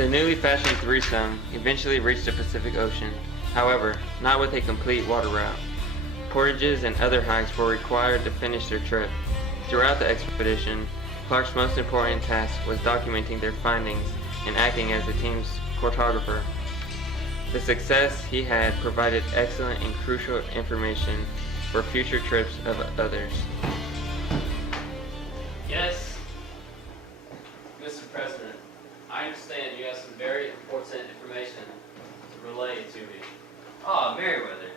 The newly fashioned threesome eventually reached the Pacific Ocean, however, not with a complete water route. Portages and other hikes were required to finish their trip. Throughout the expedition, Clark's most important task was documenting their findings and acting as the team's cartographer. The success he had provided excellent and crucial information for future trips of others. Yes, Mr. President, I understand you have some very important information to relay to me. Ah, Meriwether.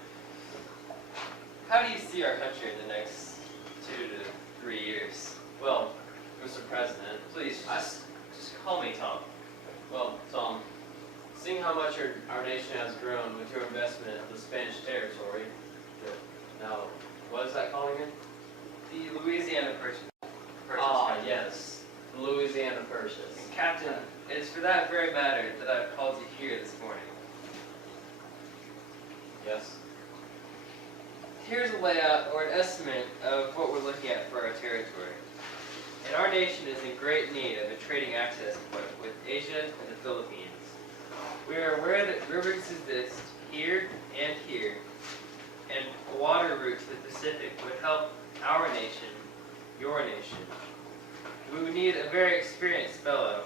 How do you see our country in the next 2 to 3 years? Well, Mr. President, Please, just call me Tom. well, Tom, seeing how much our nation has grown with your investment of the Spanish territory, now, what is that called again? The Louisiana Purchase. Ah, yes, the Louisiana Purchase. And Captain, it's for that very matter that I've called you here this morning. Yes. Here's a layout or an estimate of what we're looking at for our territory. And our nation is in great need of a trading access point with Asia and the Philippines. We are aware that rivers exist here and here, and a water route to the Pacific would help our nation, your nation. We would need a very experienced fellow,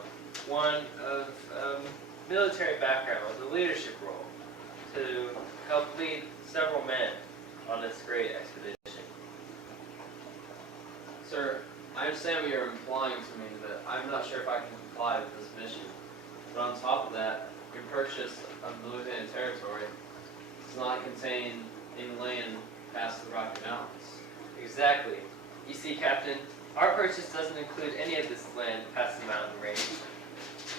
one of military background with a leadership role, to help lead several men on this great expedition. Sir, I understand what you're implying to me, but I'm not sure if I can comply with this mission. But on top of that, your purchase of the Louisiana territory does not contain any land past the Rocky Mountains. Exactly. You see, Captain, our purchase doesn't include any of this land past the mountain range.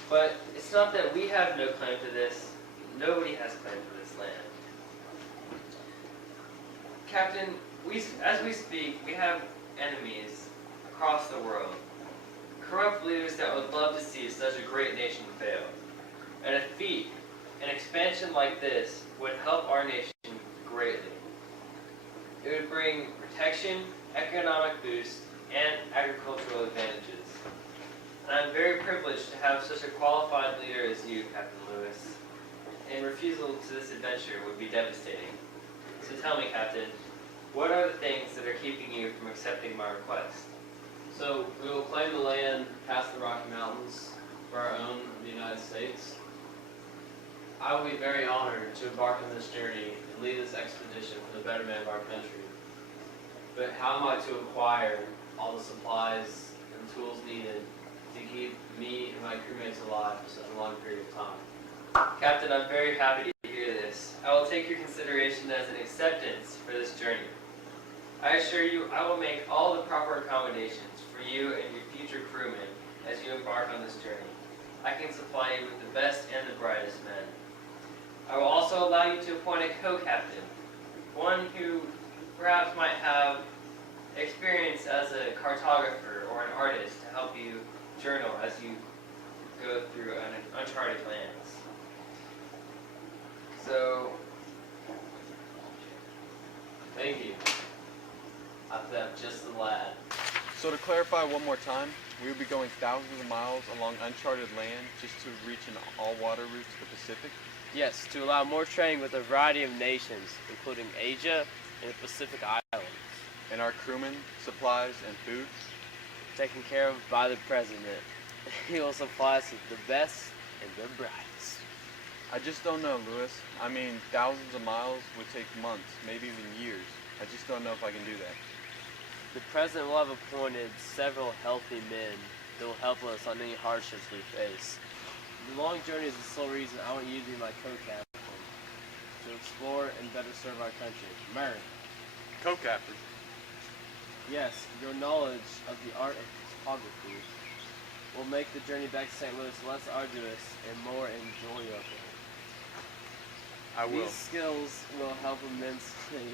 But it's not that we have no claim to this. Nobody has claim to this land. Captain, as we speak, we have enemies across the world. Corrupt leaders that would love to see such a great nation fail. And a feat, an expansion like this, would help our nation greatly. It would bring protection, economic boost, and agricultural advantages. And I'm very privileged to have such a qualified leader as you, Captain Lewis. And refusal to this adventure would be devastating. So tell me, Captain, what are the things that are keeping you from accepting my request? So we will claim the land past the Rocky Mountains for our own of the United States. I will be very honored to embark on this journey and lead this expedition for the betterment of our country. But how am I to acquire all the supplies and tools needed to keep me and my crewmates alive for such a long period of time? Captain, I'm very happy to hear this. I will take your consideration as an acceptance for this journey. I assure you I will make all the proper accommodations for you and your future crewmen as you embark on this journey. I can supply you with the best and the brightest men. I will also allow you to appoint a co-captain, one who perhaps might have experience as a cartographer or an artist to help you journal as you go through uncharted lands. So, Thank you. I have just the lad. So to clarify one more time, we will be going thousands of miles along uncharted land just to reach an all-water route to the Pacific? Yes, to allow more trading with a variety of nations, including Asia and the Pacific Islands. And our crewmen, supplies, and food? Taken care of by the President. He will supply us with the best and the brightest. I just don't know, Lewis. I mean, thousands of miles would take months, maybe even years. I just don't know if I can do that. The President will have appointed several healthy men that will help us on any hardships we face. The long journey is the sole reason I want you to be my co-captain, to explore and better serve our country. Mary. Co-captain? Yes, your knowledge of the art of photography will make the journey back to St. Louis less arduous and more enjoyable. I will. These skills will help immensely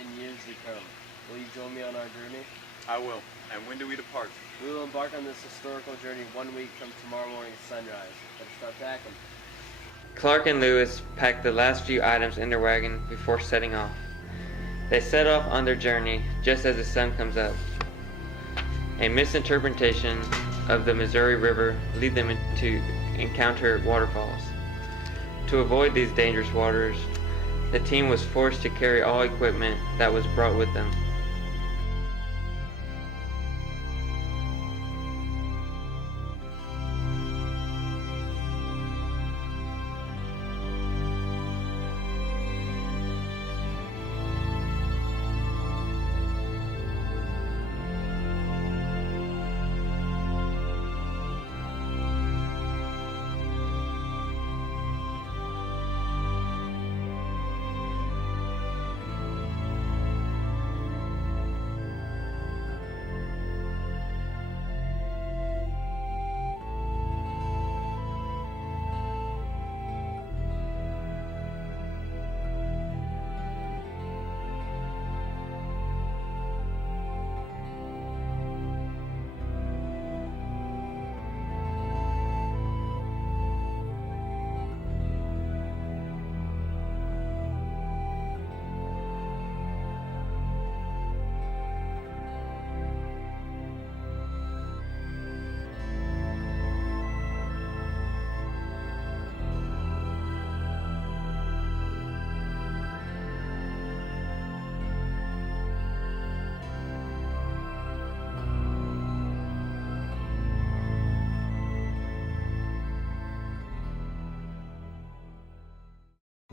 in years to come. Will you join me on our journey? I will. And when do we depart? We will embark on this historical journey 1 week from tomorrow morning's sunrise. Let's start packing. Clark and Lewis packed the last few items in their wagon before setting off. They set off on their journey just as the sun comes up. A misinterpretation of the Missouri River led them into encounter waterfalls. To avoid these dangerous waters, the team was forced to carry all equipment that was brought with them.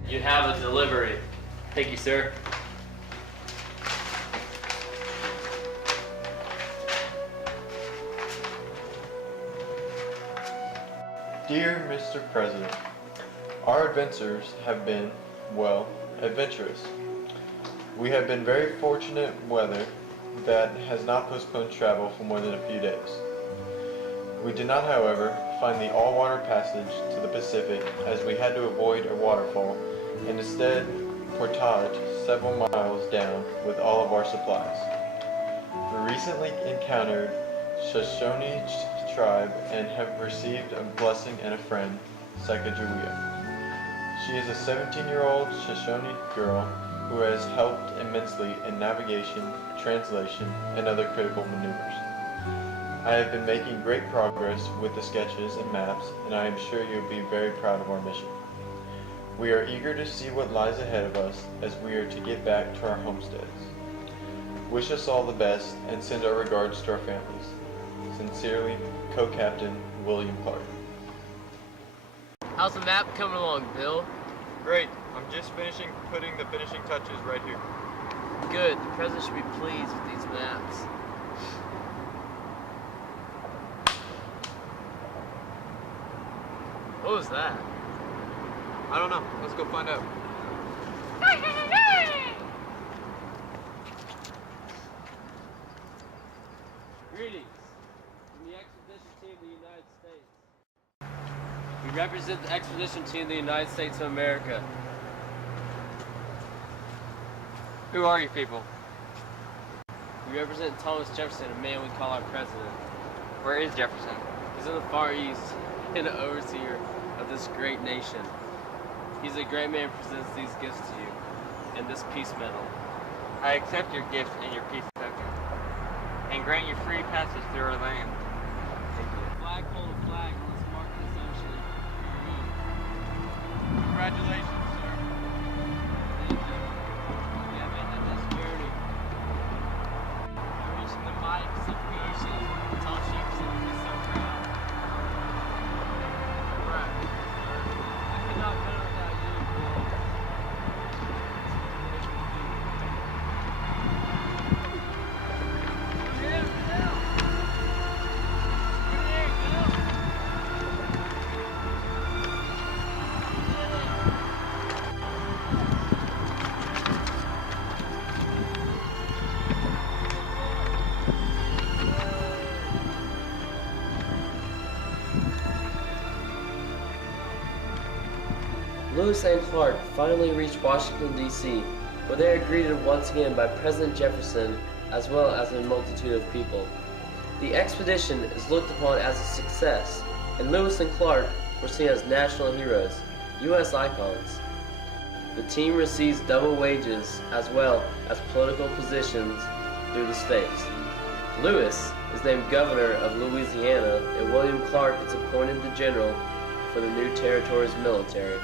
You have a delivery. Thank you, sir. Dear Mr. President, our adventures have been, well, adventurous. We have been very fortunate weather that has not postponed travel for more than a few days. We did not, however, find the all-water passage to the Pacific as we had to avoid a waterfall and instead portage several miles down with all of our supplies. We recently encountered Shoshone tribe and have received a blessing and a friend, Sacagawea. She is a 17-year-old Shoshone girl who has helped immensely in navigation, translation, and other critical maneuvers. I have been making great progress with the sketches and maps, and I am sure you'll be very proud of our mission. We are eager to see what lies ahead of us as we are to get back to our homesteads. Wish us all the best and send our regards to our families. Sincerely, Co-Captain William Clark. How's the map coming along, Bill? Great. I'm just putting the finishing touches right here. Good. The president should be pleased with these maps. What was that? I don't know. Let's go find out. Greetings from the Expedition Team of the United States. We represent the Expedition Team of the United States of America. Who are you people? We represent Thomas Jefferson, a man we call our president. Where is Jefferson? He's in the Far East and the overseer of this great nation. He's a great man who presents these gifts to you and this peace medal. I accept your gift and your peace token, and grant you free passage through our land. Thank you. Flagpole to flag on this mark of this ocean. Congratulations, sir. Thank you. We have ended this journey. By reaching the mighty Pacific Ocean, Thomas Jefferson will be so proud. Right. I could not have done it without you, Bill. Lewis and Clark finally reached Washington, D.C., where they are greeted once again by President Jefferson as well as a multitude of people. The expedition is looked upon as a success, and Lewis and Clark were seen as national heroes, U.S. icons. The team receives double wages as well as political positions through the states. Lewis is named governor of Louisiana, and William Clark is appointed the general for the new territory's military.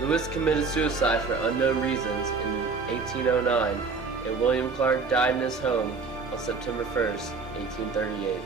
Lewis committed suicide for unknown reasons in 1809, and William Clark died in his home on September 1st, 1838.